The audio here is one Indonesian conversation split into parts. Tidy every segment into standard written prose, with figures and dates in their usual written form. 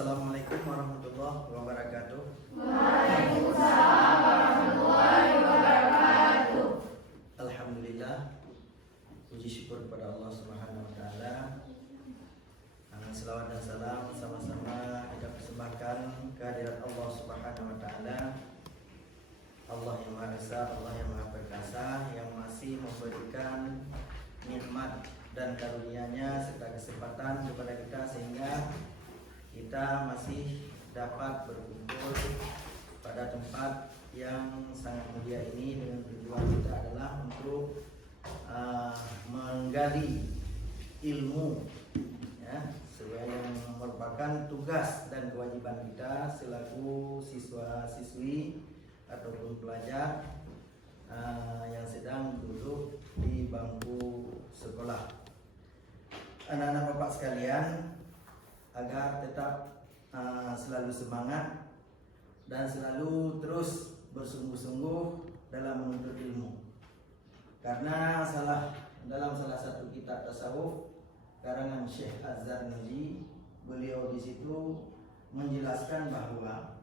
Assalamualaikum warahmatullahi wabarakatuh. Waalaikumsalam warahmatullahi wabarakatuh. Alhamdulillah, puji syukur kepada Allah Subhanahu wa taala. Selawat dan salam sama-sama kita persembahkan kehadirat Allah Subhanahu wa taala. Allah yang Maha Esa, Allah yang Maha Perkasa, yang masih memberikan nikmat dan karunia-Nya serta kesempatan kepada kita sehingga kita masih dapat berkumpul pada tempat yang sangat mulia ini dengan tujuan kita adalah untuk menggali ilmu, ya, sesuai yang merupakan tugas dan kewajiban kita selaku siswa-siswi ataupun pelajar yang sedang duduk di bangku sekolah. Anak-anak Bapak sekalian, agar tetap selalu semangat dan selalu terus bersungguh-sungguh dalam menuntut ilmu. Karena dalam salah satu kitab tasawuf karangan Syekh Az-Zarnuji, beliau di situ menjelaskan bahwa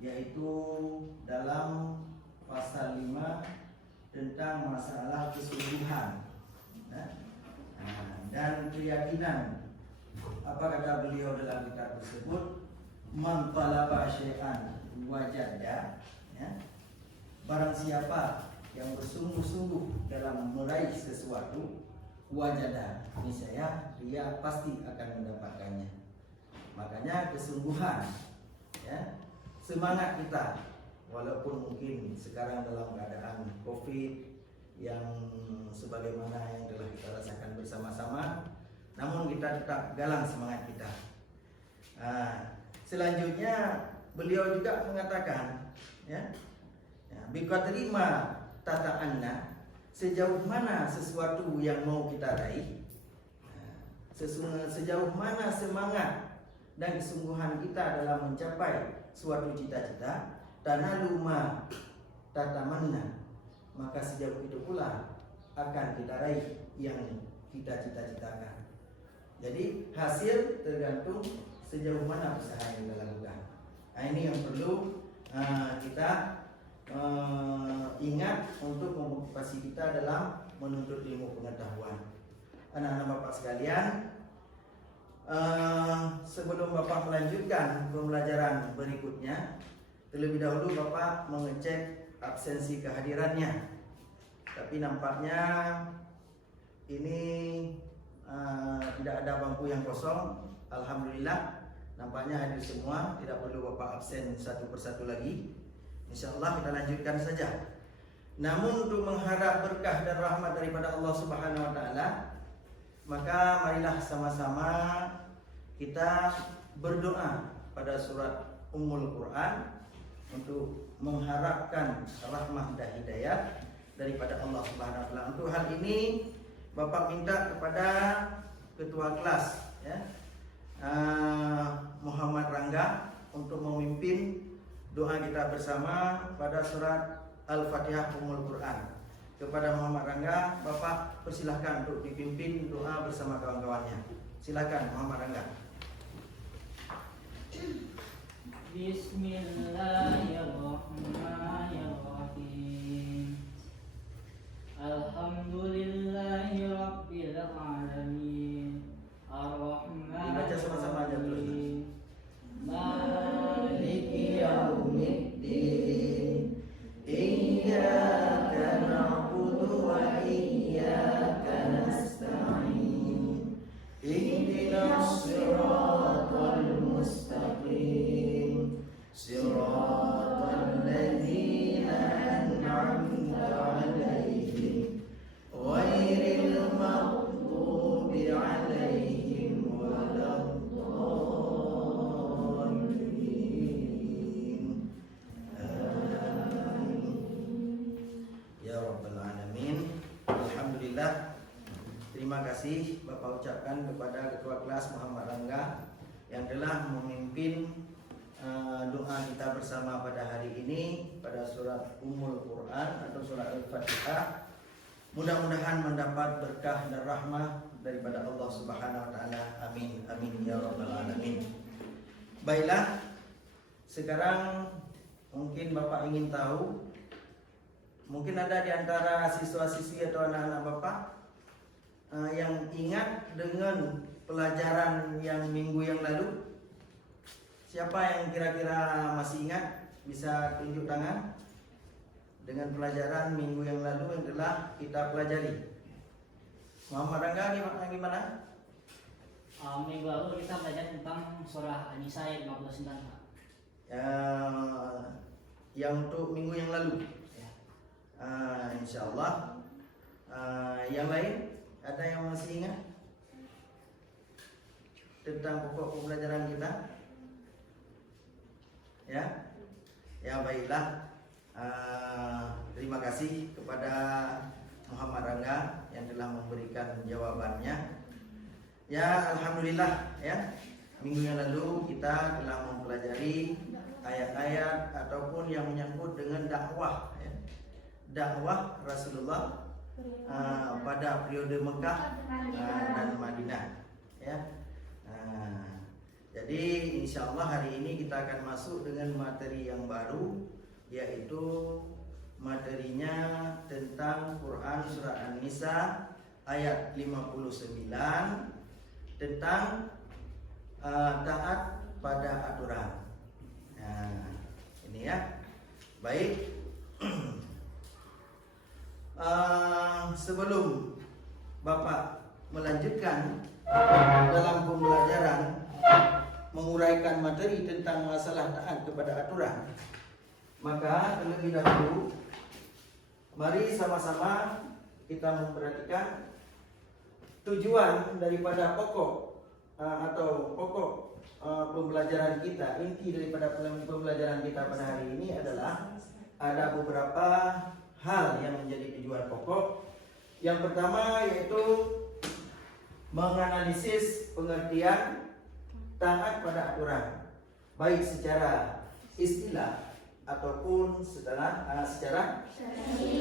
yaitu dalam pasal 5 tentang masalah kesungguhan dan keyakinan. Apa kata beliau dalam kitab tersebut? Man talaba syai'an wajada, ya. Barang siapa yang bersungguh-sungguh dalam meraih sesuatu, wajada, niscaya dia pasti akan mendapatkannya. Makanya kesungguhan, ya, semangat kita, walaupun mungkin sekarang dalam keadaan COVID yang sebagaimana yang telah kita rasakan bersama-sama, namun kita tetap galang semangat kita. Selanjutnya beliau juga mengatakan, ya, biqadrima tata'anna, sejauh mana sesuatu yang mau kita raih, sejauh mana semangat dan kesungguhan kita dalam mencapai suatu cita-cita, tanaluma tatamanna, maka sejauh itu pula akan kita raih yang kita cita-citakan. Jadi hasil tergantung sejauh mana usaha yang kita lakukan. Ini yang perlu kita ingat untuk memotivasi kita dalam menuntut ilmu pengetahuan. Anak-anak Bapak sekalian, sebelum Bapak melanjutkan pembelajaran berikutnya, terlebih dahulu Bapak mengecek absensi kehadirannya. Tapi nampaknya ini tidak ada bangku yang kosong. Alhamdulillah, nampaknya hadir semua. Tidak perlu Bapak absen satu persatu lagi. InsyaAllah kita lanjutkan saja. Namun untuk mengharap berkah dan rahmat daripada Allah Subhanahu wa taala, maka marilah sama-sama kita berdoa pada surat Ummul Quran untuk mengharapkan rahmat dan hidayah daripada Allah Subhanahu wa taala. Untuk hal ini Bapak minta kepada ketua kelas, ya, Muhammad Rangga, untuk memimpin doa kita bersama pada surat Al-Fatihah Ummul Quran. Kepada Muhammad Rangga, Bapak persilahkan untuk dipimpin doa bersama kawan-kawannya. Silakan Muhammad Rangga. Bismillahirrahmanirrahim. Alhamdulillahi rabbil alamin. Dibaca sama-sama aja terus. Maliki yaumiddin. Iyyaka na'budu wa iyyaka nasta'in. Ihdinas siratal mustaqim. Siratal ladzina an'amta 'alaihim ghairil maghdubi 'alaihim waladdallin. Ya Rabbal Alamin. Alhamdulillah. Terima kasih Bapak ucapkan kepada Ketua Kelas Muhammad Rangga yang telah memimpin doa kita bersama pada hari ini pada surat Ummul Quran atau surat Al-Fatihah. Mudah-mudahan mendapat berkah dan rahmah daripada Allah Subhanahu wa taala. Amin amin ya rabbal alamin. Baiklah, sekarang mungkin Bapak ingin tahu, mungkin ada di antara siswa-siswi atau anak-anak Bapak yang ingat dengan pelajaran yang minggu yang lalu. Siapa yang kira-kira masih ingat? Bisa tunjuk tangan. Dengan pelajaran minggu yang lalu yang telah kita pelajari. Muhammad Rangga gimana? Minggu lalu kita belajar tentang surah An-Nisa ayat 59, Pak. Yang untuk minggu yang lalu Ya. Insya Allah. Yang lain ada yang masih ingat tentang pokok pembelajaran kita? Ya baiklah. Terima kasih kepada Muhammad Rangga yang telah memberikan jawabannya. Ya, alhamdulillah ya. Minggu yang lalu kita telah mempelajari ayat-ayat ataupun yang menyangkut dengan dakwah ya. Dakwah Rasulullah pada periode Mekah dan Madinah ya. Jadi insya Allah hari ini kita akan masuk dengan materi yang baru, yaitu materinya tentang Quran Surah An-Nisa ayat 59 tentang taat pada aturan. Nah, ini ya. Baik. Sebelum Bapak melanjutkan dalam pembelajaran menguraikan materi tentang masalah taat kepada aturan, maka terlebih dahulu mari sama-sama kita memperhatikan tujuan daripada pokok pembelajaran kita. Inti daripada pembelajaran kita pada hari ini adalah ada beberapa hal yang menjadi tujuan pokok. Yang pertama yaitu menganalisis pengertian taat pada aturan, baik secara istilah ataupun secara syar'i.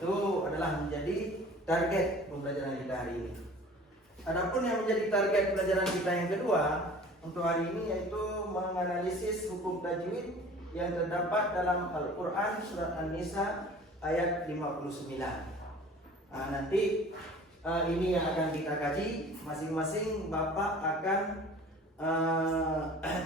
Itu adalah menjadi target pembelajaran kita hari ini. Adapun yang menjadi target pembelajaran kita yang kedua untuk hari ini yaitu menganalisis hukum tajwid yang terdapat dalam Al-Quran Surah An-Nisa ayat 59. Nanti ini yang akan kita kaji. Masing-masing Bapak akan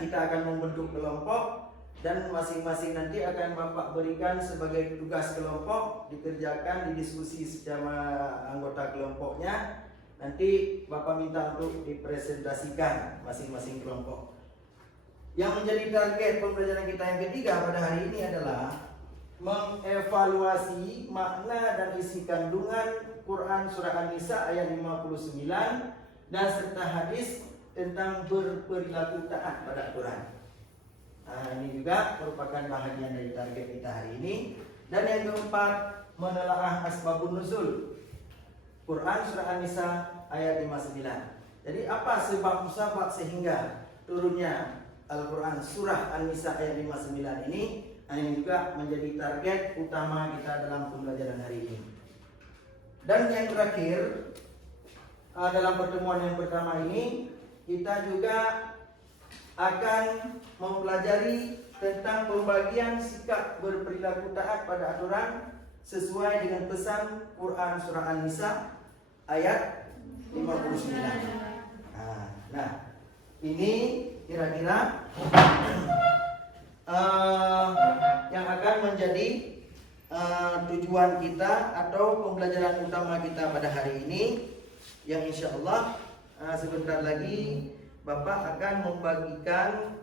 kita akan membentuk kelompok, dan masing-masing nanti akan Bapak berikan sebagai tugas kelompok, dikerjakan, didiskusi sama anggota kelompoknya. Nanti Bapak minta untuk dipresentasikan masing-masing kelompok. Yang menjadi target pembelajaran kita yang ketiga pada hari ini adalah mengevaluasi makna dan isi kandungan Quran Surah An-Nisa ayat 59 dan serta hadis tentang berperilaku taat pada aturan. Ini juga merupakan bahagian dari target kita hari ini. Dan yang keempat, menelaah asbabun nuzul Quran Surah An-Nisa ayat 59. Jadi apa sebab musabab sehingga turunnya Al-Quran Surah An-Nisa ayat 59 ini? Ini juga menjadi target utama kita dalam pembelajaran hari ini. Dan yang terakhir, dalam pertemuan yang pertama ini, kita juga akan mempelajari tentang pembagian sikap berperilaku taat pada aturan sesuai dengan pesan Quran Surah An-Nisa ayat 59. Nah, ini kira-kira yang akan menjadi tujuan kita atau pembelajaran utama kita pada hari ini, yang insya Allah sebentar lagi Bapak akan membagikan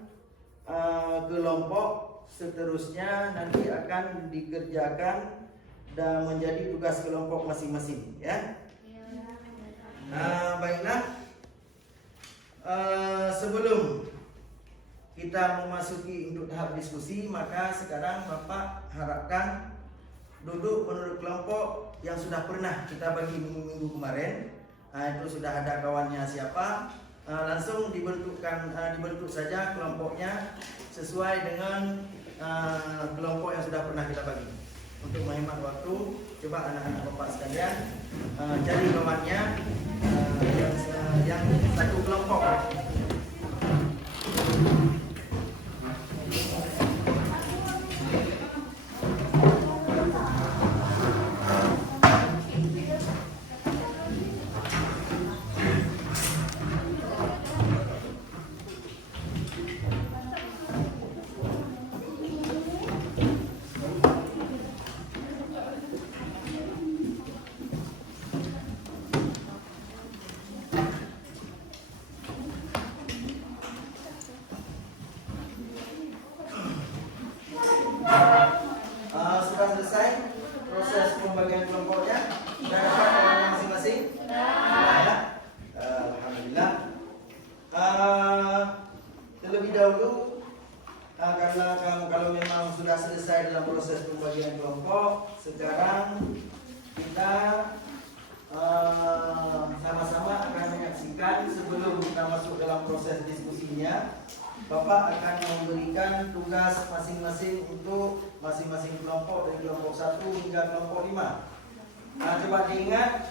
kelompok, seterusnya nanti akan dikerjakan dan menjadi tugas kelompok masing-masing ya. Baiklah, sebelum kita memasuki untuk tahap diskusi, maka sekarang Bapak harapkan duduk menurut kelompok yang sudah pernah kita bagi minggu-minggu kemarin. Itu sudah ada kawannya siapa, langsung dibentuk saja kelompoknya sesuai dengan kelompok yang sudah pernah kita bagi. Untuk menghemat waktu, coba anak-anak Bapak sekalian cari kawannya yang satu kelompok. proses diskusinya, Bapak akan memberikan tugas masing-masing untuk masing-masing kelompok dari kelompok 1 hingga kelompok 5. Nah, coba diingat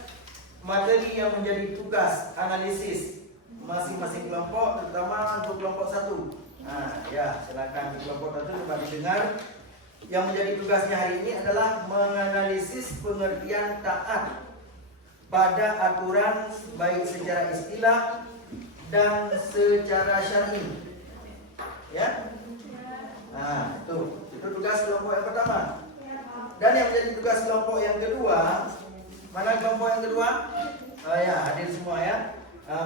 materi yang menjadi tugas analisis masing-masing kelompok, terutama untuk kelompok 1. Nah, ya, silakan di kelompok 1 coba didengar. Yang menjadi tugasnya hari ini adalah menganalisis pengertian taat pada aturan baik secara istilah dan secara syar'i. Ya. Nah, itu tugas kelompok yang pertama. Dan yang menjadi tugas kelompok yang kedua, mana kelompok yang kedua? Ya, hadir semua ya.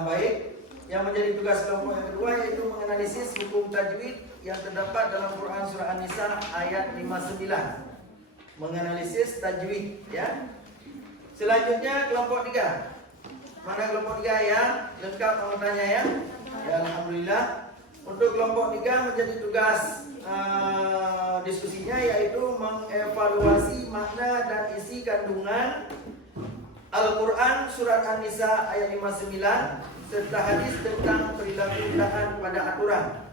Baik. Yang menjadi tugas kelompok yang kedua yaitu menganalisis hukum tajwid yang terdapat dalam Quran surah An-Nisa ayat 59. Menganalisis tajwid ya. Selanjutnya kelompok 3. Mana kelompok 3 ya? Lengkap anggotanya ya? Ya, alhamdulillah. Untuk kelompok 3 menjadi tugas diskusinya yaitu mengevaluasi makna dan isi kandungan Al-Quran surat An-Nisa ayat 59 serta hadis tentang perilaku taat pada aturan.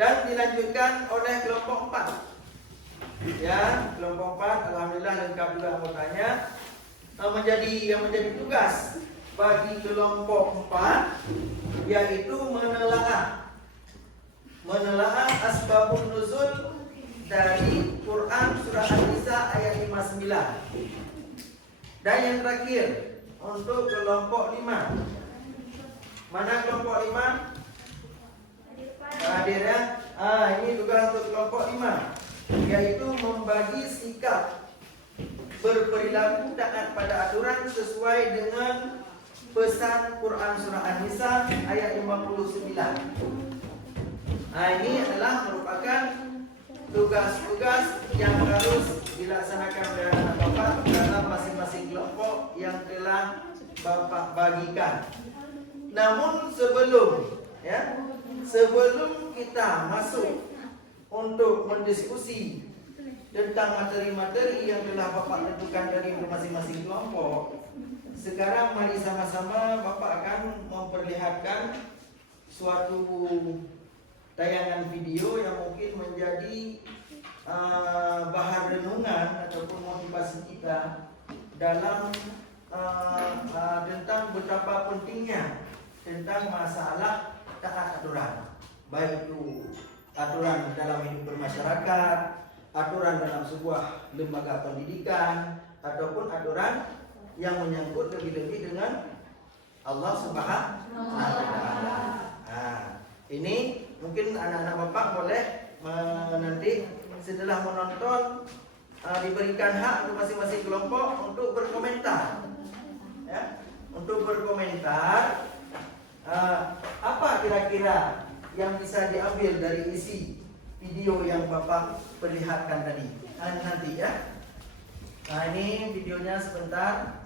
Dan dilanjutkan oleh kelompok 4. Ya, kelompok 4 alhamdulillah lengkap juga anggotanya. Yang menjadi tugas bagi kelompok 4 yaitu menelaah asbabun nuzul dari Quran surah An-Nisa ayat 59. Dan yang terakhir untuk kelompok 5. Mana kelompok 5? Hadir ya. Ini tugas untuk kelompok 5 yaitu membagi sikap berperilaku taat pada aturan sesuai dengan pesan Quran surah An-Nisa ayat 59. Ini adalah merupakan tugas-tugas yang harus dilaksanakan oleh anak Bapak dalam masing-masing kelompok yang telah Bapak bagikan. Namun sebelum kita masuk untuk mendiskusi tentang materi-materi yang telah Bapak tentukan dari masing-masing kelompok, sekarang mari sama-sama Bapak akan memperlihatkan suatu tayangan video yang mungkin menjadi bahan renungan ataupun motivasi kita dalam tentang betapa pentingnya tentang masalah taat aturan, baik itu aturan dalam hidup bermasyarakat, aturan dalam sebuah lembaga pendidikan, ataupun aturan yang menyangkut lebih-lebih dengan Allah Subhanahu wa Ta'ala. Ini mungkin anak-anak Bapak boleh nanti setelah menonton diberikan hak untuk masing-masing kelompok untuk berkomentar. Ya, untuk berkomentar apa kira-kira yang bisa diambil dari isi video yang Bapak perlihatkan tadi nanti ya. Nah, ini videonya sebentar.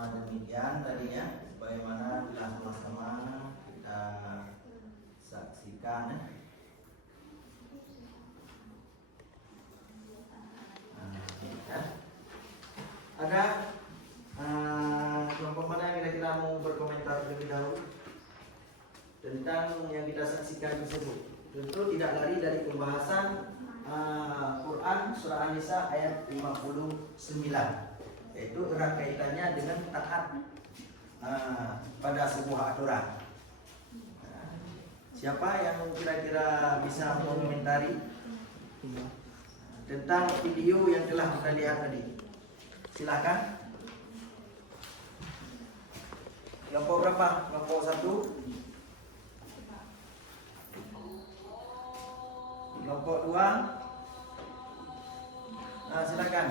Demikian tadinya bagaimana telah sama-sama kita saksikan ada kelompok mana yang kira-kira mau berkomentar terlebih dahulu tentang yang kita saksikan tersebut. Tentu tidak lari dari pembahasan Quran surah An-Nisa ayat 59, yaitu erat kaitannya dengan taat pada sebuah aturan. Siapa yang kira-kira bisa mengomentari tentang video yang telah kita lihat tadi? Silakan. Kelompok berapa? Kelompok 1. Kelompok 2. Silakan.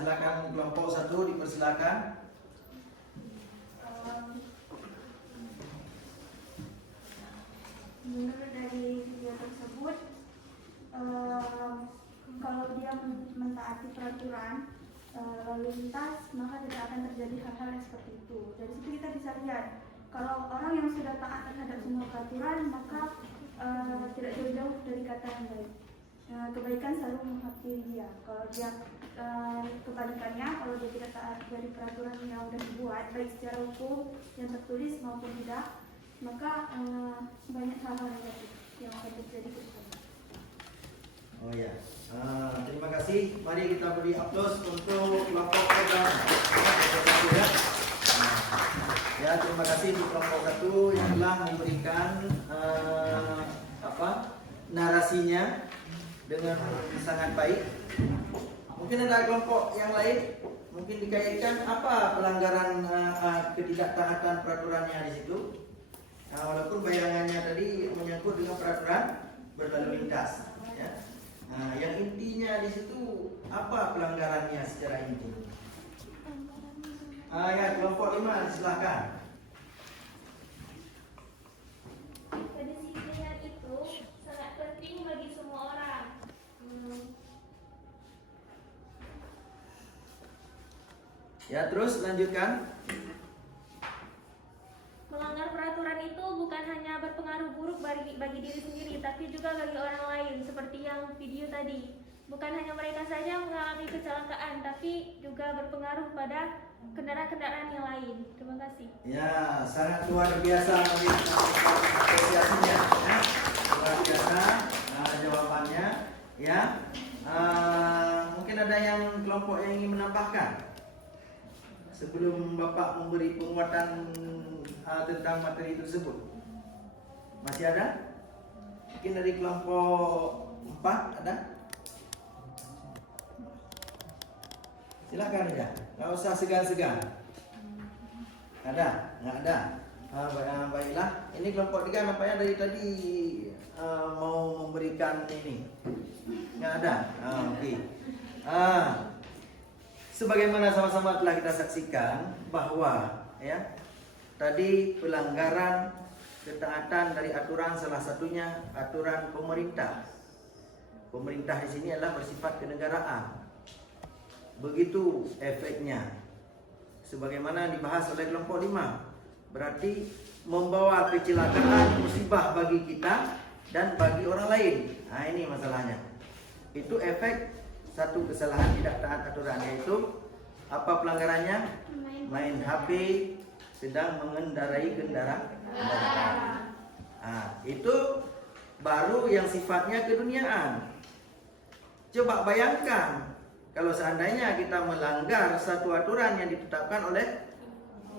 Silakan kelompok 1 dipersilakan. mentaati peraturan lalu lintas, maka tidak akan terjadi hal-hal yang seperti itu. Dari situ kita bisa lihat kalau orang yang sudah taat terhadap semua peraturan, maka tidak jauh-jauh dari kata yang baik. Kebaikan selalu menghampiri dia. Kalau dia kebalikannya, kalau dia tidak taat dari peraturan yang sudah dibuat, baik secara hukum yang tertulis maupun tidak, maka banyak hal-hal negatif yang akan terjadi ke depan. Oh ya, terima kasih. Mari kita beri aplaus untuk kelompok program ya. Ya, terima kasih untuk kelompok 1 yang telah memberikan narasinya dengan sangat baik. Mungkin ada kelompok yang lain, mungkin dikaitkan apa pelanggaran ketidaktaatan peraturannya di situ. Walaupun bayangannya tadi menyangkut dengan peraturan berlalu lintas. Ya. Yang intinya di situ apa pelanggarannya secara inti? Ya, kelompok 5 silakan. Kedisiplinan itu sangat penting bagi semua orang. Ya, terus lanjutkan. Melanggar peraturan itu bukan hanya berpengaruh buruk bagi diri sendiri, tapi juga bagi orang lain. Seperti yang video tadi, bukan hanya mereka saja mengalami kecelakaan, tapi juga berpengaruh pada kendaraan-kendaraan yang lain. Terima kasih. Ya, sangat luar biasa apresiasinya. Ya. Luar biasa jawabannya. Ya, mungkin ada yang kelompok yang ingin menambahkan sebelum Bapak memberi penguatan tentang materi tersebut. Masih ada? Mungkin dari kelompok 4 ada? Silakan aja, nggak usah segan-segan. Ada? Nggak ada? Baiklah, ini kelompok 3 nampaknya dari tadi mau memberikan ini. Nggak ada? Oke. Sebagaimana sama-sama telah kita saksikan bahwa ya tadi pelanggaran ketaatan dari aturan, salah satunya aturan pemerintah. Pemerintah di sini adalah bersifat kenegaraan. Begitu efeknya. Sebagaimana dibahas oleh kelompok 5. Berarti membawa kecelakaan, musibah bagi kita dan bagi orang lain. Nah, ini masalahnya. Itu efek satu kesalahan tidak taat aturan, yaitu apa pelanggarannya? Main HP sedang mengendarai kendaraan. Nah, itu baru yang sifatnya keduniaan. Coba bayangkan kalau seandainya kita melanggar satu aturan yang ditetapkan oleh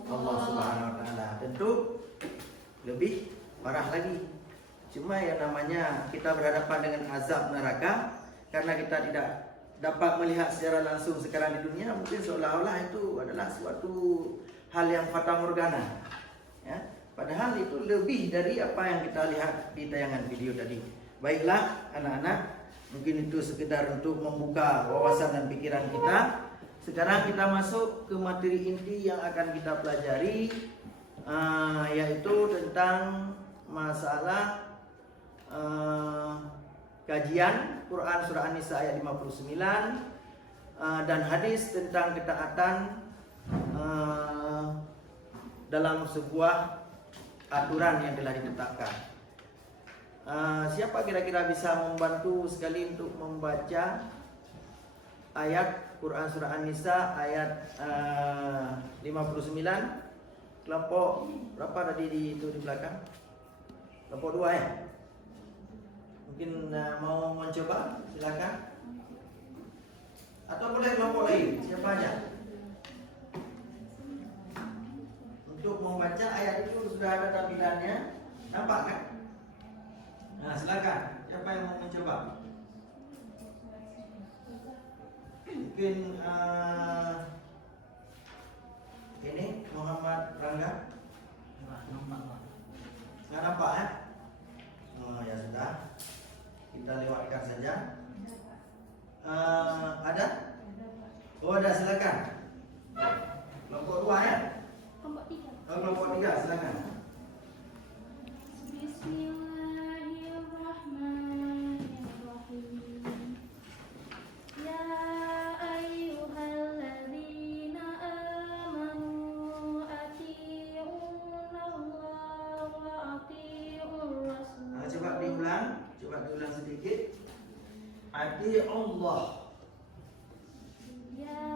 Allah Subhanahu wa taala, tentu lebih parah lagi. Cuma yang namanya kita berhadapan dengan azab neraka karena kita tidak dapat melihat secara langsung sekarang di dunia, mungkin seolah-olah itu adalah suatu hal yang fata morgana. Ya, padahal itu lebih dari apa yang kita lihat di tayangan video tadi. Baiklah anak-anak, mungkin itu sekedar untuk membuka wawasan dan pikiran kita. Sekarang kita masuk ke materi inti yang akan kita pelajari, yaitu tentang masalah kajian Quran Surah An-Nisa ayat 59 dan hadis tentang ketaatan dalam sebuah aturan yang telah ditetapkan. Siapa kira-kira bisa membantu sekali untuk membaca ayat Quran Surah An-Nisa ayat 59? Kelompok berapa tadi di belakang? Kelompok 2 ya? Mungkin mau mencoba, silakan. Atau boleh kelompok lain, siapa aja? Untuk membaca ayat itu sudah ada tampilannya, nampak kan? Nah, silakan. Siapa yang mau mencoba? Mungkin ini Muhammad Rangga. Nggak nampak ya? Oh ya sudah. Kita lewatkan saja. Ada? Oh ada, silakan. Kelompok 2 ya? Kelompok 3. Oh, kelompok 3 silakan. Bismillahirrahmanirrahim. Ya ati'ullah. Ya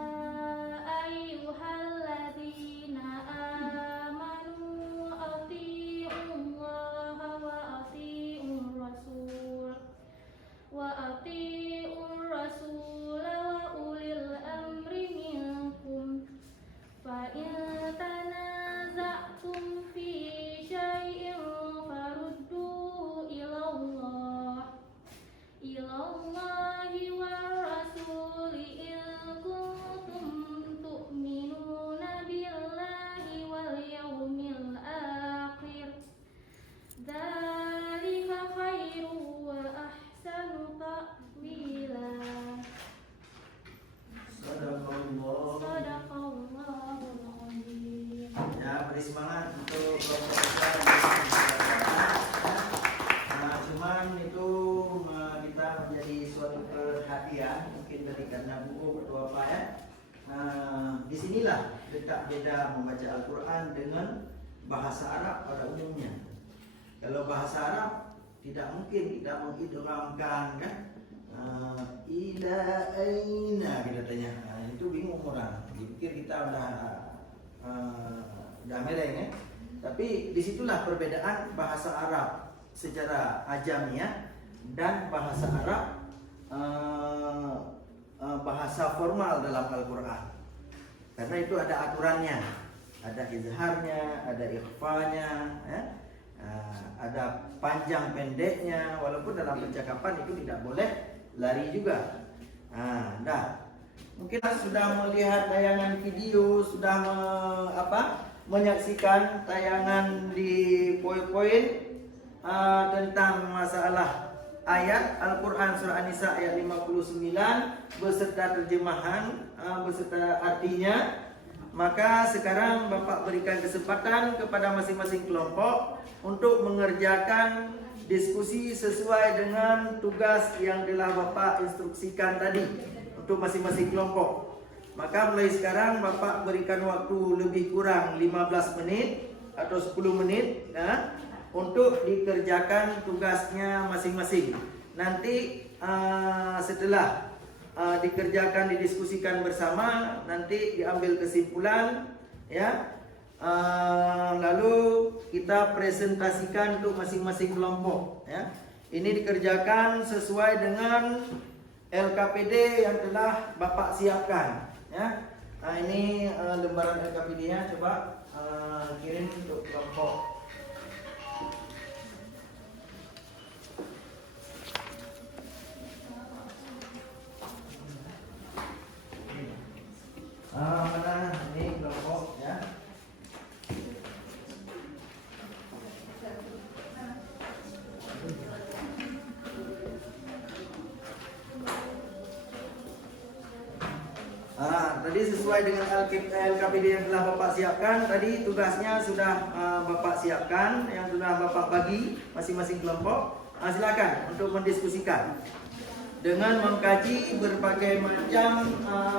ayyuhalladzina amanu ati'ullaha wa ati'ur rasul wa ulil amri minkum fa in tanaza'tum fi syai'in farudduhu ilallahi war rasuli in kuntum tu'minuna billahi wal yawmil akhir dzalika khairu wa ahsanu ta'wila. Sadaqallahul azim. Ya, beri semangat untuk kelompok kita. Cuman itu kita menjadi suatu perhatian mungkin dari karena buku atau apa ya. Disinilah letak beda membaca Al-Quran dengan bahasa Arab pada umumnya. Kalau bahasa Arab tidak mungkin kita mengidghamkan kan, ila aina kita tanya, itu bingung orang. Dipikir kita udah meleng ya. Tapi disitulah perbedaan bahasa Arab secara ajamiah dan bahasa Arab bahasa formal dalam Al-Quran. Karena itu ada aturannya, ada izharnya, ada ikhfanya, ya. Ada panjang pendeknya, walaupun dalam percakapan itu tidak boleh lari juga. Mungkin sudah melihat tayangan video, sudah menyaksikan tayangan di poin-poin tentang masalah ayat Al-Quran surah An-Nisa ayat 59 beserta terjemahan beserta artinya. Maka sekarang Bapak berikan kesempatan kepada masing-masing kelompok untuk mengerjakan diskusi sesuai dengan tugas yang telah Bapak instruksikan tadi untuk masing-masing kelompok. Maka mulai sekarang Bapak berikan waktu lebih kurang 15 menit atau 10 menit ya, untuk dikerjakan tugasnya masing-masing. Nanti setelah dikerjakan, didiskusikan bersama, nanti diambil kesimpulan ya. Lalu kita presentasikan untuk masing-masing kelompok ya. Ini dikerjakan sesuai dengan LKPD yang telah Bapak siapkan ya. Ini lembaran LKPD-nya, coba kirim untuk kelompok. Mana ini kelompok ya. Tadi sesuai dengan LKPD yang telah Bapak siapkan. Tadi tugasnya sudah Bapak siapkan, yang sudah Bapak bagi masing-masing kelompok. Silakan untuk mendiskusikan dengan mengkaji berbagai macam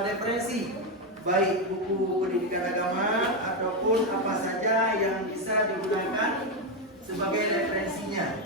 referensi, baik buku pendidikan agama ataupun apa saja yang bisa digunakan sebagai referensinya.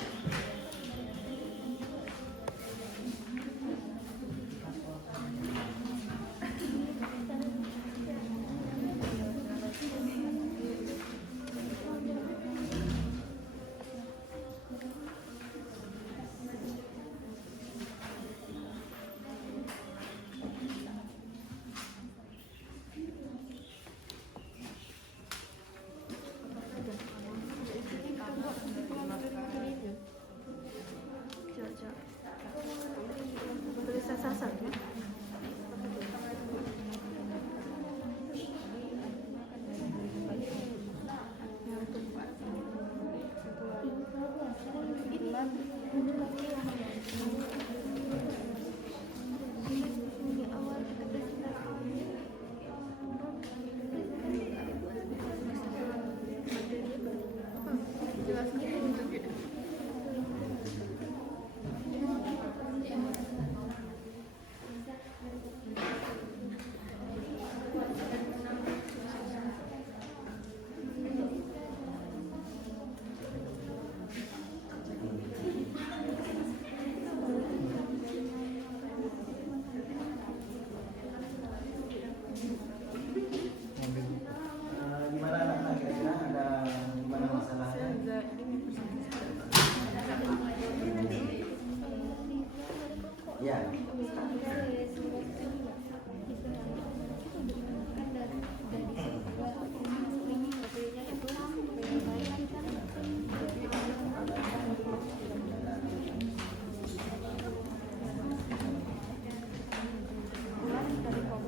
Ya.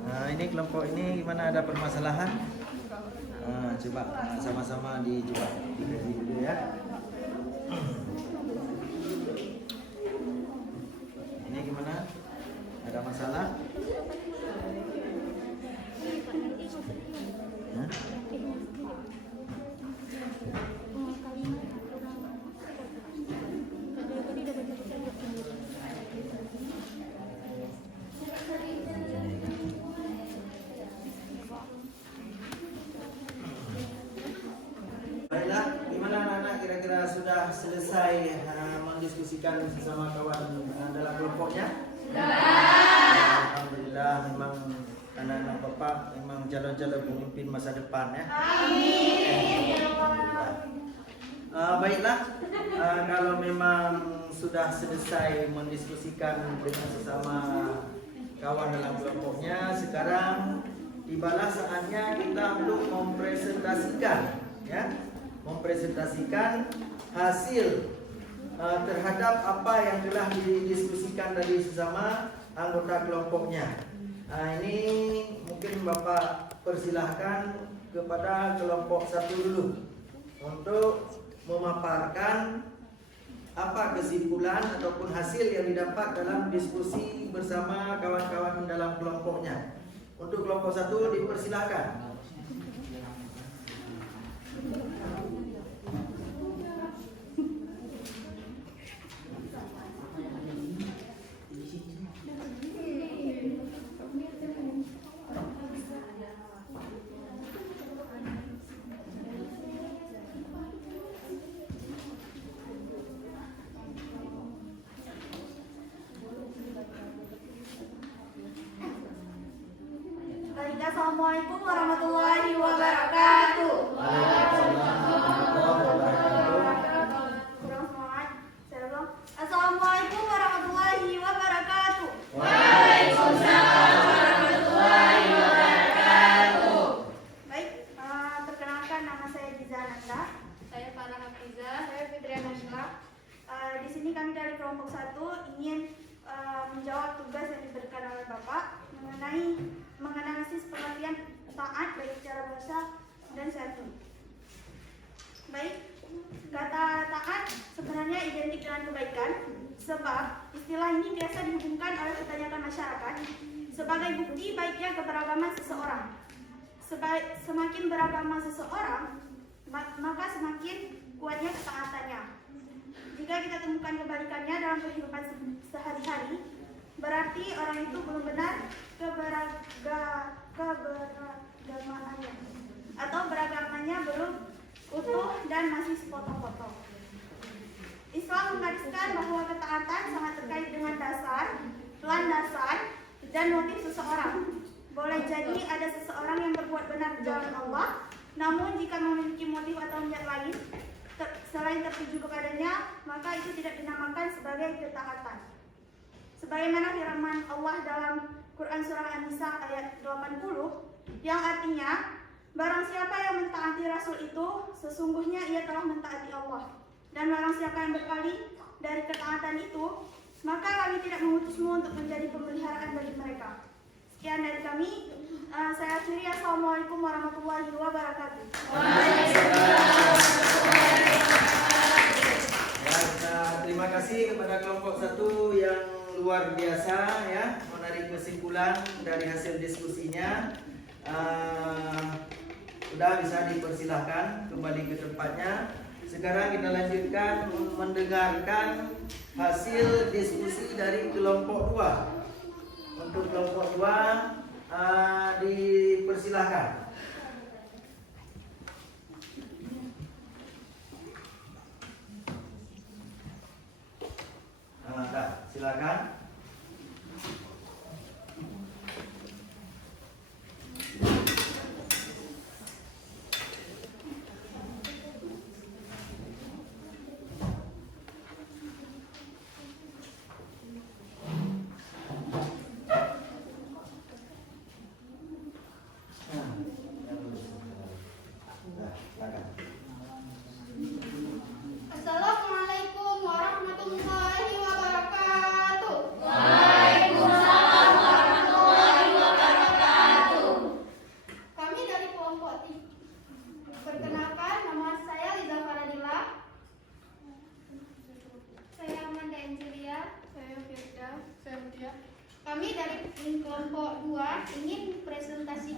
Nah, ini kelompok ini gimana, ada permasalahan? Coba sama-sama dicoba dikaji dulu ya. Ini gimana? Ada masalah? Hah? Baiklah, gimana anak-anak, kira-kira sudah selesai mendiskusikan sesama kawan dalam kelompoknya? Alhamdulillah, memang anak-anak bapak memang calon-calon pemimpin masa depan ya. Amin. Baiklah, kalau memang sudah selesai mendiskusikan dengan sesama kawan dalam kelompoknya, sekarang tibalah saatnya kita untuk mempresentasikan, ya, mempresentasikan hasil terhadap apa yang telah didiskusikan dari sesama anggota kelompoknya. Ini mungkin Bapak persilahkan kepada kelompok satu dulu untuk memaparkan apa kesimpulan ataupun hasil yang didapat dalam diskusi bersama kawan-kawan dalam kelompoknya. Untuk kelompok satu dipersilahkan. Assalamualaikum warahmatullahi wabarakatuh. Kurang semangat. Saya ulang. Assalamualaikum warahmatullahi wabarakatuh. Waalaikumsalam warahmatullahi wabarakatuh. Baik, perkenalkan, nama saya Giza Nanda. Saya Farah Hafiza. Saya Fitriana Shila. Di sini kami dari kelompok 1 ingin menjawab tugas yang diberikan oleh Bapak mengenai menganalisis pengertian taat baik secara bahasa dan syar'i. Baik, kata taat sebenarnya identik dengan kebaikan, sebab istilah ini biasa dihubungkan oleh kebanyakan masyarakat sebagai bukti baiknya keberagaman seseorang. Semakin beragama seseorang, maka semakin kuatnya ketaatannya. Jika kita temukan kebalikannya dalam kehidupan sehari-hari, berarti orang itu belum benar keberagamaannya, atau beragamanya belum utuh dan masih sepotong-potong. Islam menggariskan bahwa ketaatan sangat terkait dengan dasar, landasan, dan motif seseorang. Boleh jadi ada seseorang yang berbuat benar di jalan Allah, namun jika memiliki motif atau niat lain selain tertuju kepadanya, maka itu tidak dinamakan sebagai ketaatan. Sebagaimana firman Allah dalam Quran Surah An-Nisa ayat 80, yang artinya, barang siapa yang mentaati Rasul itu, sesungguhnya ia telah mentaati Allah. Dan barang siapa yang berpaling dari ketaatan itu, maka kami tidak mengutusmu untuk menjadi pemeliharaan bagi mereka. Sekian dari kami. Saya akhiri. Assalamualaikum warahmatullahi wabarakatuh. Ya, terima kasih kepada kelompok 1 yang luar biasa ya, menarik kesimpulan dari hasil diskusinya. Sudah bisa dipersilahkan kembali ke tempatnya. Sekarang kita lanjutkan mendengarkan hasil diskusi dari kelompok 2. Untuk kelompok 2 dipersilahkan. Silakan.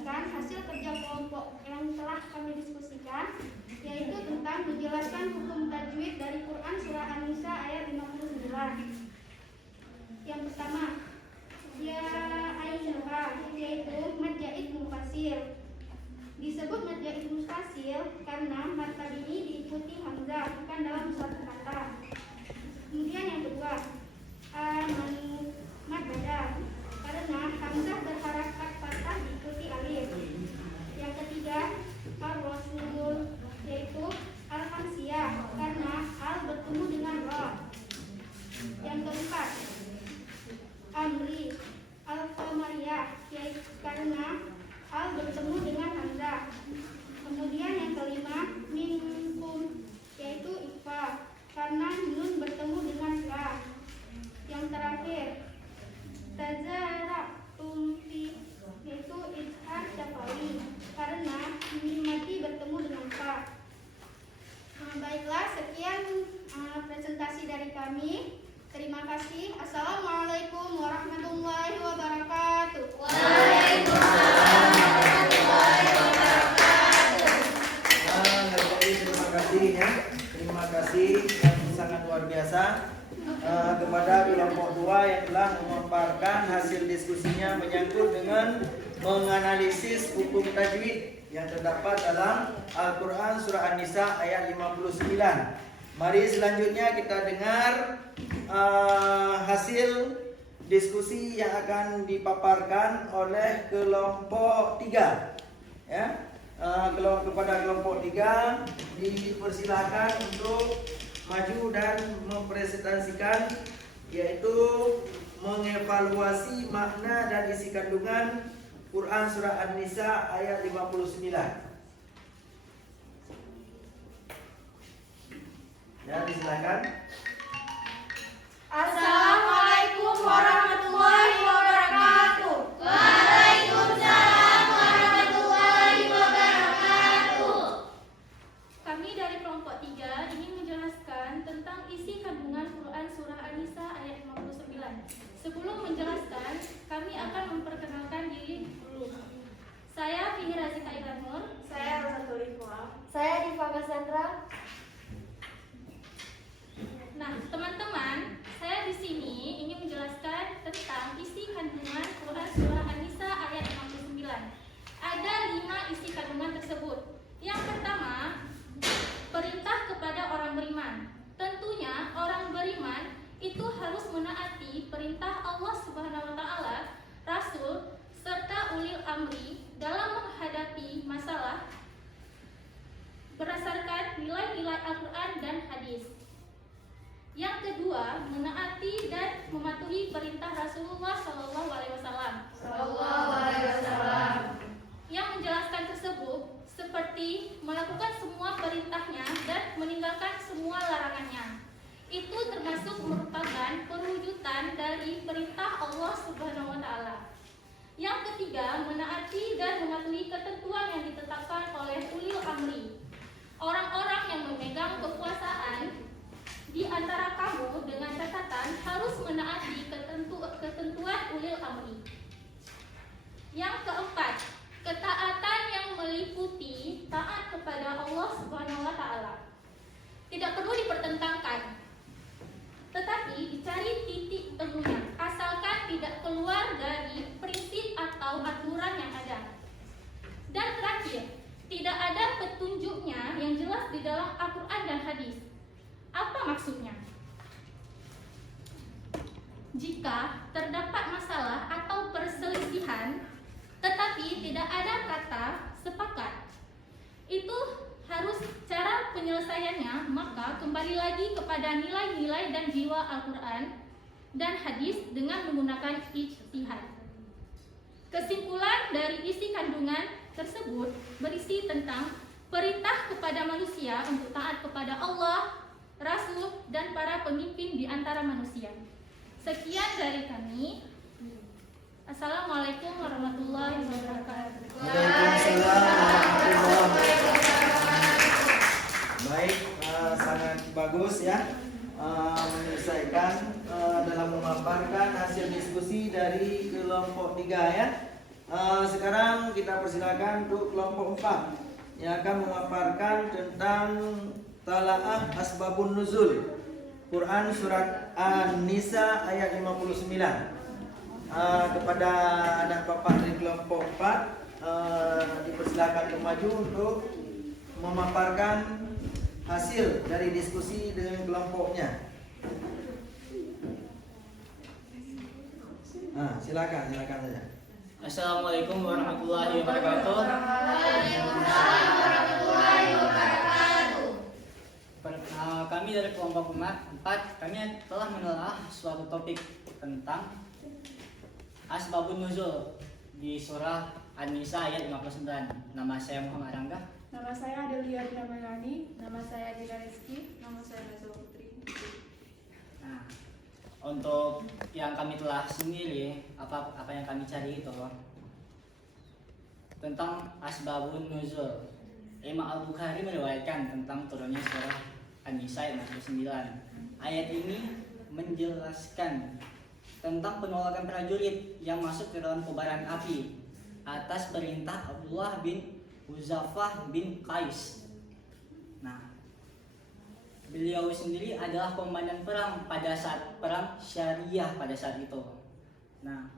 menjelaskan hasil kerja kelompok yang telah kami diskusikan, yaitu tentang menjelaskan hukum tajwid dari Quran Surah An-Nisa ayat 59. Yang pertama, ya ayyuha, yaitu mad jaid munfasil. Disebut mad jaid munfasil karena mad tadi ini diikuti hamzah, bukan dalam suatu kata. Kemudian yang kedua, amanu mad badal, karena hamzah berharakat fathah diikuti alif. Yang ketiga, ar-rasul, yaitu al-hamsiyah karena al bertemu dengan ra. Yang keempat, amri al-qamariyah, yaitu karena al bertemu dengan hamzah. Kemudian yang kelima, minkum, yaitu ifa karena nun bertemu dengan ra. Yang terakhir, tazara'tum fi, yaitu izhar syafawi karena mim mati bertemu dengan fa. Baiklah, sekian presentasi dari kami. Terima kasih. Assalamualaikum warahmatullahi wabarakatuh. Waalaikumsalam warahmatullahi wabarakatuh. Terima kasih ya. Terima kasih yang sangat luar biasa kepada kelompok 2 yang telah memaparkan hasil diskusinya menyangkut dengan menganalisis hukum tajwid yang terdapat dalam Al-Quran Surah An-Nisa ayat 59. Mari selanjutnya kita dengar hasil diskusi yang akan dipaparkan oleh kelompok 3. Ya, kepada kelompok 3 dipersilakan untuk maju dan mempresentasikan, yaitu mengevaluasi makna dan isi kandungan Quran Surah An-Nisa ayat 59. Ya, disilakan. Assalamualaikum warahmatullahi wabarakatuh. Waalaikumsalam warahmatullahi wabarakatuh. Kami dari kelompok 3 ingin menjelaskan tentang isi kandungan Quran Surah An-Nisa ayat 59. Sebelum menjelaskan, kami akan memperkenalkan diri dulu. Saya Fihri Razika Iqamur. Saya Rosatul Ikhwa. Saya Diva Cassandra. Nah, teman-teman, saya di sini ingin menjelaskan tentang isi kandungan Quran Surah An-Nisa ayat 59. Ada 5 isi kandungan tersebut. Yang pertama, perintah kepada orang beriman. Tentunya orang beriman itu harus menaati perintah Allah Subhanahu wa taala, Rasul, serta ulil amri dalam menghadapi masalah berdasarkan nilai-nilai Al-Quran dan hadis. Yang kedua, menaati dan mematuhi perintah Rasulullah SAW. Yang menjelaskan tersebut seperti melakukan semua perintahnya dan meninggalkan semua larangannya. Itu termasuk merupakan perwujudan dari perintah Allah Subhanahu wa taala. Yang ketiga, menaati dan mematuhi ketentuan yang ditetapkan oleh ulil amri. Orang-orang yang memegang kekuasaan di antara kamu dengan catatan harus menaati ketentuan ulil amri. Yang keempat, ketaatan yang meliputi taat kepada Allah Subhanahu wa taala. Tidak perlu dipertentangkan, tetapi dicari titik temunya, asalkan tidak keluar dari prinsip atau aturan yang ada. Dan terakhir, tidak ada petunjuknya yang jelas di dalam Al-Quran dan hadis. Apa maksudnya? Jika terdapat masalah atau perselisihan, tetapi tidak ada kata sepakat, itu harus cara penyelesaiannya, maka kembali lagi kepada nilai-nilai dan jiwa Al-Quran dan hadis dengan menggunakan ijtihad. Kesimpulan dari isi kandungan tersebut berisi tentang perintah kepada manusia untuk taat kepada Allah, Rasul, dan para pemimpin di antara manusia. Sekian dari kami. Assalamualaikum warahmatullahi wabarakatuh. Waalaikumsalam warahmatullahi wabarakatuh. Baik, sangat bagus ya menyelesaikan dalam memaparkan hasil diskusi dari kelompok 3 ya. Sekarang kita persilakan untuk kelompok 4 yang akan memaparkan tentang Talaah Asbabun Nuzul Quran Surat An-Nisa ayat 59. Kepada anak bapak dari kelompok 4 dipersilakan untuk maju untuk memaparkan hasil dari diskusi dengan kelompoknya. Silakan saja. Assalamualaikum warahmatullahi wabarakatuh. Kami dari kelompok 4 kami telah menelaah suatu topik tentang Asbabun Nuzul di surah An-Nisa ayat 59. Nama saya Muhammad Rangga. Nama saya Adelia Dinamayani. Nama saya Dina Rizky. Nama saya Nazwa Putri. Nah, untuk yang kami telah sendiri, apa yang kami cari itu tentang Asbabun Nuzul. Imam Al-Bukhari meriwayatkan tentang turunnya surah An-Nisa ayat 59. Ayat ini menjelaskan tentang penolakan prajurit yang masuk ke dalam kobaran api atas perintah Abdullah bin Huzafah bin Qais. Nah, beliau sendiri adalah komandan perang pada saat perang Syariah pada saat itu. Nah,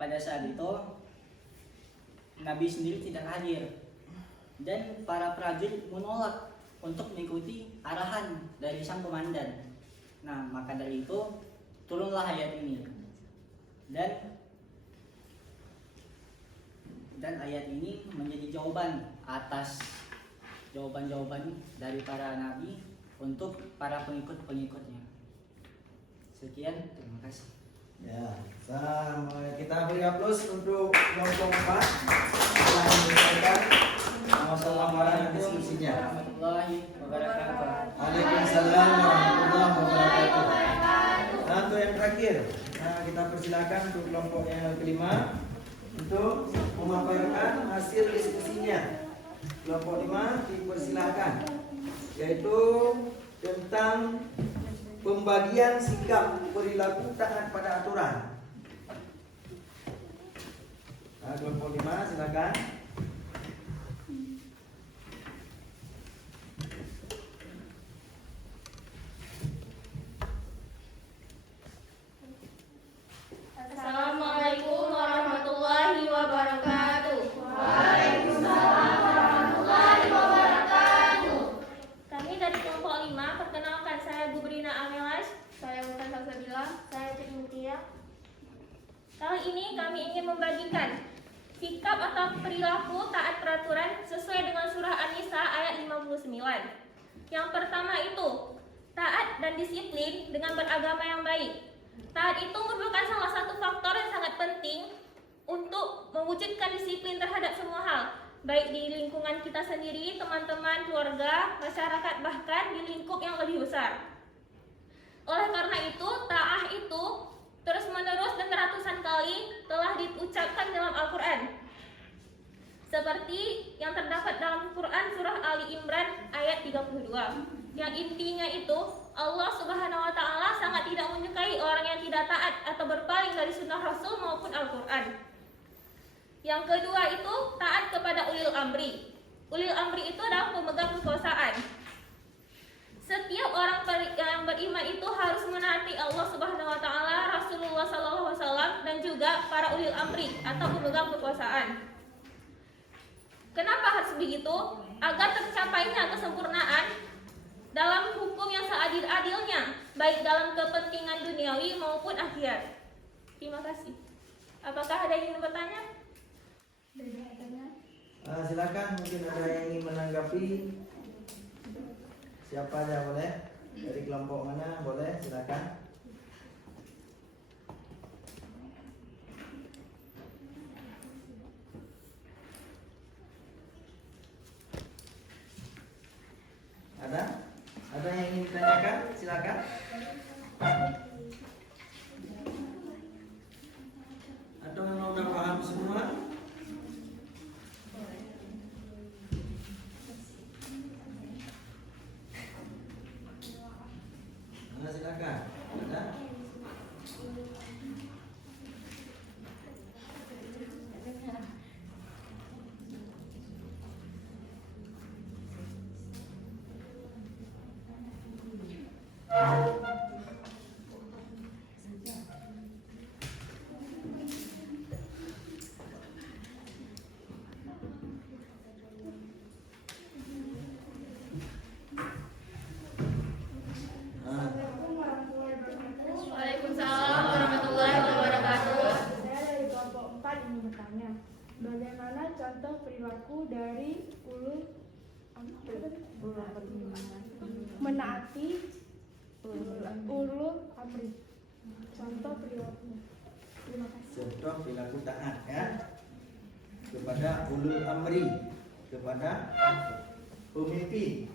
pada saat itu Nabi sendiri tidak hadir dan para prajurit menolak untuk mengikuti arahan dari sang komandan. Nah, maka dari itu turunlah ayat ini. Dan ayat ini menjadi jawaban atas jawaban-jawaban dari para nabi untuk para pengikut-pengikutnya. Sekian, terima kasih. Ya, kita beri aplaus untuk kelompok 4 yang menyampaikan pemaparan diskusinya. Warahmatullahi wabarakatuh. Waalaikumsalam warahmatullahi wabarakatuh. Nah, untuk yang terakhir, kita persilakan untuk kelompok yang kelima untuk memaparkan hasil diskusinya. Kelompok 5 dipersilakan, yaitu tentang pembagian sikap perilaku taat pada aturan. Kelompok 5 silakan. Assalamualaikum warahmatullahi wabarakatuh. Kami dari kelompok 5, perkenalkan saya Gubrina Amelas, saya Bukan Salsabila, saya Cik Mutia. Kali ini kami ingin membagikan sikap atau perilaku taat peraturan sesuai dengan surah An-Nisa ayat 59. Yang pertama itu, taat dan disiplin dengan beragama yang baik. Taat itu merupakan salah satu faktor yang sangat penting untuk mewujudkan disiplin terhadap semua hal, baik di lingkungan kita sendiri, teman-teman, keluarga, masyarakat, bahkan di lingkup yang lebih besar. Oleh karena itu, ta'ah itu terus-menerus dan ratusan kali telah diucapkan dalam Al-Quran. Seperti yang terdapat dalam Quran surah Ali Imran ayat 32. Yang intinya itu, Allah Subhanahu wa Ta'ala sangat tidak menyukai orang yang tidak taat atau berpaling dari sunnah Rasul maupun Al-Quran. Yang kedua itu, taat kepada ulil amri. Ulil amri itu adalah pemegang kekuasaan. Setiap orang yang beriman itu harus menaati Allah Subhanahu wa Ta'ala, Rasulullah SAW, dan juga para ulil amri atau pemegang kekuasaan. Kenapa harus begitu? Agar tercapainya kesempurnaan dalam hukum yang seadil-adilnya, baik dalam kepentingan duniawi maupun akhirat. Terima kasih. Apakah ada yang ingin bertanya? Silakan, mungkin ada yang ingin menanggapi. Siapa aja boleh? Dari kelompok mana boleh? Silakan. Ada yang ingin ditanyakan? Silakan. Atau memang udah paham semua? Silakan. Ada? Waalaikumsalam warahmatullahi wabarakatuh. Saya dari kelompok 4 ingin bertanya, bagaimana contoh perilaku dari ulul menaati ulul amri? Contoh perilakunya. Terima kasih. Contoh perilaku taat ya kepada ulul amri, kepada pemimpin.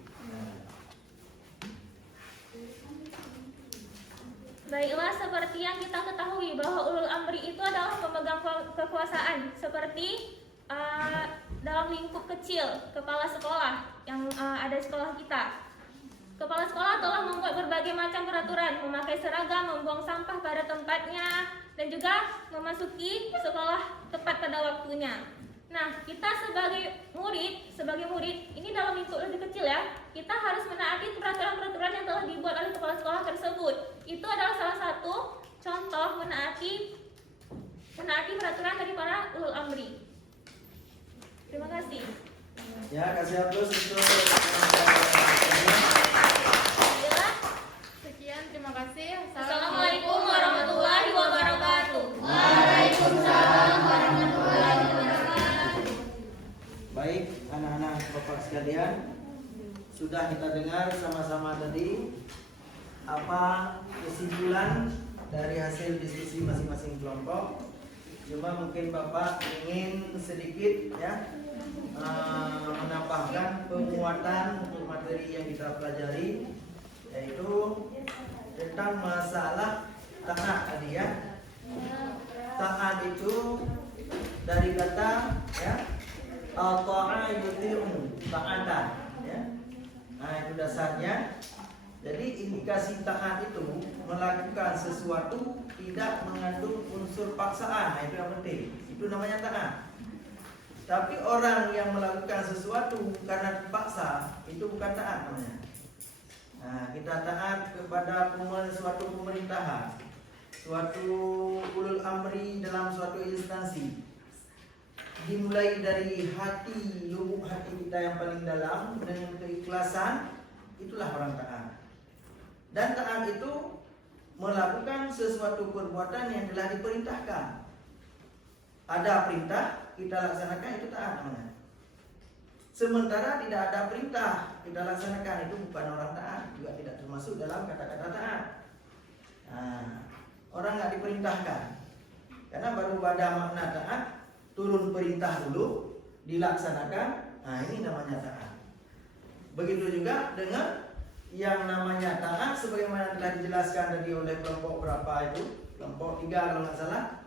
Baiklah, seperti yang kita ketahui bahwa ulul amri itu adalah pemegang kekuasaan, seperti dalam lingkup kecil kepala sekolah yang ada di sekolah kita. Kepala sekolah telah membuat berbagai macam peraturan, memakai seragam, membuang sampah pada tempatnya, dan juga memasuki sekolah tepat pada waktunya. Nah, kita sebagai murid, ini dalam lingkup lebih kecil ya, kita harus menaati peraturan-peraturan yang telah dibuat oleh kepala sekolah tersebut. Itu adalah salah satu contoh menaati peraturan dari para ulul amri. Terima kasih. Ya, kasih aplaus untuk Baiklah. Sekian, terima kasih. Assalamualaikum warahmatullahi wabarakatuh. Baik, anak-anak Bapak sekalian, sudah kita dengar sama-sama tadi apa kesimpulan dari hasil diskusi masing-masing kelompok. Cuma mungkin Bapak ingin sedikit ya menambahkan penguatan untuk materi yang kita pelajari, yaitu tentang masalah taat tadi ya. Taat itu dari kata ya al-ta'a yuti'u, ta'atan ya. Nah, itu dasarnya. Jadi indikasi taat itu melakukan sesuatu tidak mengandung unsur paksaan. Nah, itu yang penting. Itu namanya taat. Tapi orang yang melakukan sesuatu karena dipaksa, itu bukan taat namanya. Nah, kita taat kepada suatu pemerintahan, suatu ulul amri dalam suatu instansi, dimulai dari hati, lubuk hati kita yang paling dalam dengan keikhlasan, itulah orang taat. Dan taat itu melakukan sesuatu perbuatan yang telah diperintahkan. Ada perintah, kita laksanakan, itu taat namanya. Sementara tidak ada perintah, kita laksanakan, itu bukan orang taat, juga tidak termasuk dalam kata-kata taat. Nah, orang nggak diperintahkan, karena baru pada makna taat, turun perintah dulu, dilaksanakan, nah ini namanya taat. Begitu juga dengan yang namanya taat, sebagaimana telah dijelaskan tadi oleh kelompok berapa itu, kelompok 3 kalau nggak salah.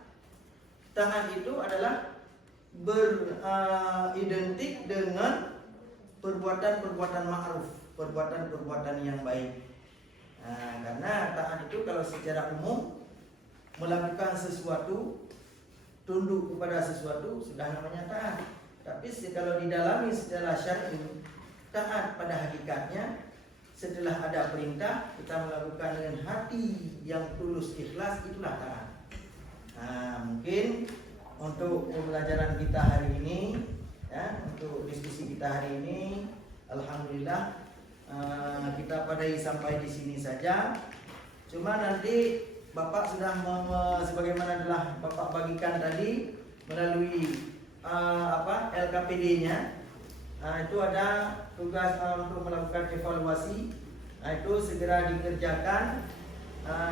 Taat itu adalah beridentik dengan perbuatan-perbuatan ma'ruf, perbuatan-perbuatan yang baik. Nah, karena taat itu kalau secara umum melakukan sesuatu, tunduk kepada sesuatu, sudah namanya taat. Tapi kalau didalami secara syar'i, taat pada hakikatnya setelah ada perintah kita melakukan dengan hati yang tulus ikhlas, itulah taat. Nah, mungkin untuk pembelajaran kita hari ini ya, untuk diskusi kita hari ini, alhamdulillah kita padai sampai di sini saja. Cuma nanti Bapak sudah sebagaimana telah Bapak bagikan tadi melalui LKPD-nya. Nah, itu ada tugas untuk melakukan evaluasi. Nah, itu segera dikerjakan,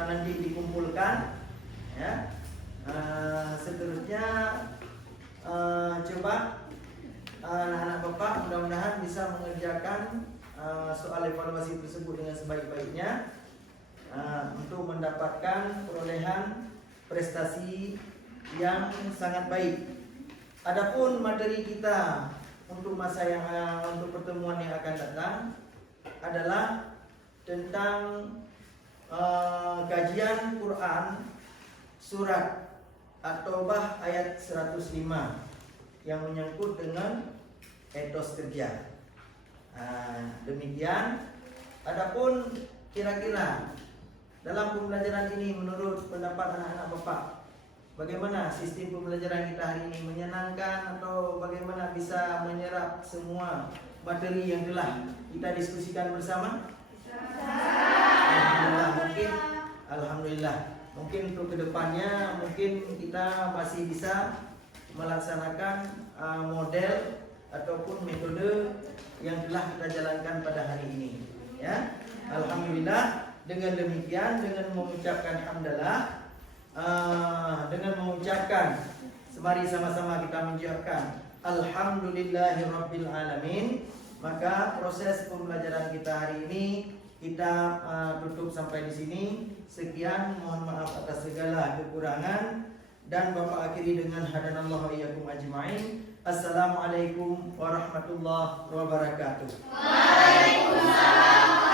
nanti dikumpulkan ya. Seterusnya coba anak-anak Bapak mudah-mudahan bisa mengerjakan soal evaluasi tersebut dengan sebaik-baiknya untuk mendapatkan perolehan prestasi yang sangat baik. Adapun materi kita untuk masa yang untuk pertemuan yang akan datang adalah tentang kajian Quran surat At-Taubah ayat 105 yang menyangkut dengan etos kerja. Demikian. Adapun kira-kira dalam pembelajaran ini menurut pendapat anak-anak Bapak, bagaimana sistem pembelajaran kita hari ini, menyenangkan atau bagaimana bisa menyerap semua materi yang telah kita diskusikan bersama? Alhamdulillah. Mungkin untuk kedepannya mungkin kita masih bisa melaksanakan model ataupun metode yang telah kita jalankan pada hari ini. Ya, alhamdulillah. Dengan demikian, dengan mengucapkan hamdalah, dengan mengucapkan, semari sama-sama kita mengucapkan alhamdulillahirabbil alamin. Maka proses pembelajaran kita hari ini kita tutup sampai di sini. Sekian, mohon maaf atas segala kekurangan dan Bapak akhiri dengan hadanallahu wa iyyakum ajmain. Assalamualaikum warahmatullahi wabarakatuh. Waalaikumsalam.